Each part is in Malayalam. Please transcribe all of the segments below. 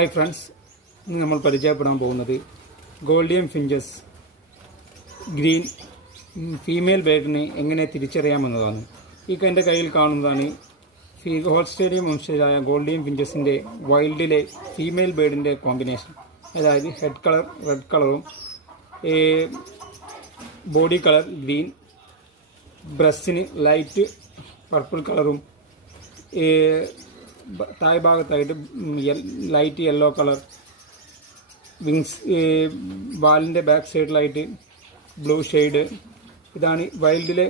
ഹായ് ഫ്രണ്ട്സ്, ഇന്ന് നമ്മൾ പരിചയപ്പെടാൻ പോകുന്നത് ഗോൾഡിയൻ ഫിഞ്ചസ് ഗ്രീൻ ഫീമെയിൽ ബേർഡിനെ എങ്ങനെ തിരിച്ചറിയാമെന്നതാണ്. എൻ്റെ കയ്യിൽ കാണുന്നതാണ് ഹോൾസ്റ്റേരിയം വംശജരായ ഗോൾഡിയൻ ഫിഞ്ചസിൻ്റെ വൈൽഡിലെ ഫീമെയിൽ ബേർഡിൻ്റെ കോമ്പിനേഷൻ. അതായത് ഹെഡ് കളർ റെഡ് കളറും ബോഡി കളർ ഗ്രീൻ, ബ്രസ്റ്റിന് ലൈറ്റ് പർപ്പിൾ കളറും താഴ് ഭാഗത്തായിട്ട് ലൈറ്റ് യെല്ലോ കളർ, വിങ്സ് വാലിൻ്റെ ബാക്ക് സൈഡിലായിട്ട് ബ്ലൂ ഷെയ്ഡ്. ഇതാണ് വൈൽഡിലെ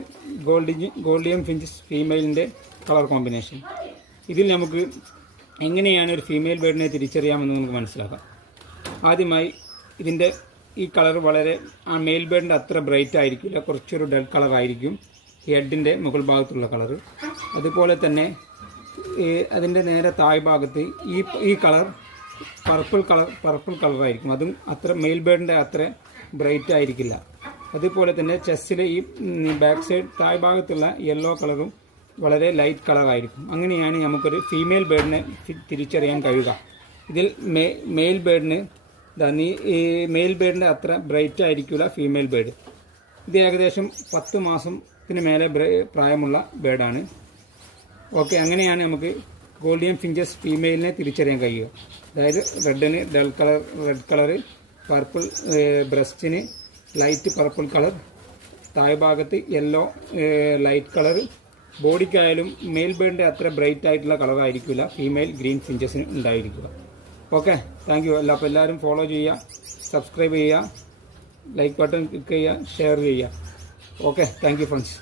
ഗോൾഡിയൻ ഫിഞ്ചസ് ഫീമെയിലിൻ്റെ കളർ കോമ്പിനേഷൻ. ഇതിൽ നമുക്ക് എങ്ങനെയാണ് ഒരു ഫീമെയിൽ ബേർഡിനെ തിരിച്ചറിയാമെന്ന് നമുക്ക് മനസ്സിലാക്കാം. ആദ്യമായി ഇതിൻ്റെ ഈ കളർ വളരെ ആ മെയിൽ ബേർഡിൻ്റെ അത്ര ബ്രൈറ്റ് ആയിരിക്കില്ല, കുറച്ചൊരു ഡൾ കളർ ആയിരിക്കും ഹെഡിൻ്റെ മുകൾ ഭാഗത്തുള്ള കളർ. അതുപോലെ തന്നെ അതിൻ്റെ നേരെ താഴ് ഭാഗത്ത് ഈ കളർ പർപ്പിൾ കളറായിരിക്കും. അതും അത്ര മെയിൽ ബേർഡിൻ്റെ അത്ര ബ്രൈറ്റ് ആയിരിക്കില്ല. അതുപോലെ തന്നെ ചെസ്റ്റിലെ ഈ ബാക്ക് സൈഡ് താഴ് ഭാഗത്തുള്ള യെല്ലോ കളറും വളരെ ലൈറ്റ് കളറായിരിക്കും. അങ്ങനെയാണ് നമുക്കൊരു ഫീമെയിൽ ബേർഡിനെ തിരിച്ചറിയാൻ കഴിയുക. ഇതിൽ മെയിൽ ബേർഡിന് മെയിൽ ബേർഡിൻ്റെ അത്ര ബ്രൈറ്റ് ആയിരിക്കില്ല ഫീമെയിൽ ബേർഡ്. ഇത് ഏകദേശം 10 മാസത്തിന് മേലെ പ്രായമുള്ള ബേർഡാണ്. ഓക്കെ, അങ്ങനെയാണ് നമുക്ക് ഗോൾഡിയൻ ഫിഞ്ചസ് ഫീമെയിലിനെ തിരിച്ചറിയാൻ കഴിയുക. അതായത് റെഡിന് റെഡ് കളറ്, പർപ്പിൾ ബ്രസ്റ്റിന് ലൈറ്റ് പർപ്പിൾ കളർ, താഴ് ഭാഗത്ത് യെല്ലോ ലൈറ്റ് കളർ. ബോഡിക്കായാലും മെയിൽ ബേർഡിൻ്റെ അത്ര ബ്രൈറ്റ് ആയിട്ടുള്ള കളറായിരിക്കില്ല ഫീമെയിൽ ഗ്രീൻ ഫിഞ്ചസിന് ഉണ്ടായിരിക്കുക. Okay, thank you. അപ്പോൾ എല്ലാവരും ഫോളോ ചെയ്യുക, സബ്സ്ക്രൈബ് ചെയ്യുക, ലൈക്ക് ബട്ടൺ ക്ലിക്ക് ചെയ്യുക, ഷെയർ ചെയ്യുക. Okay, thank you friends.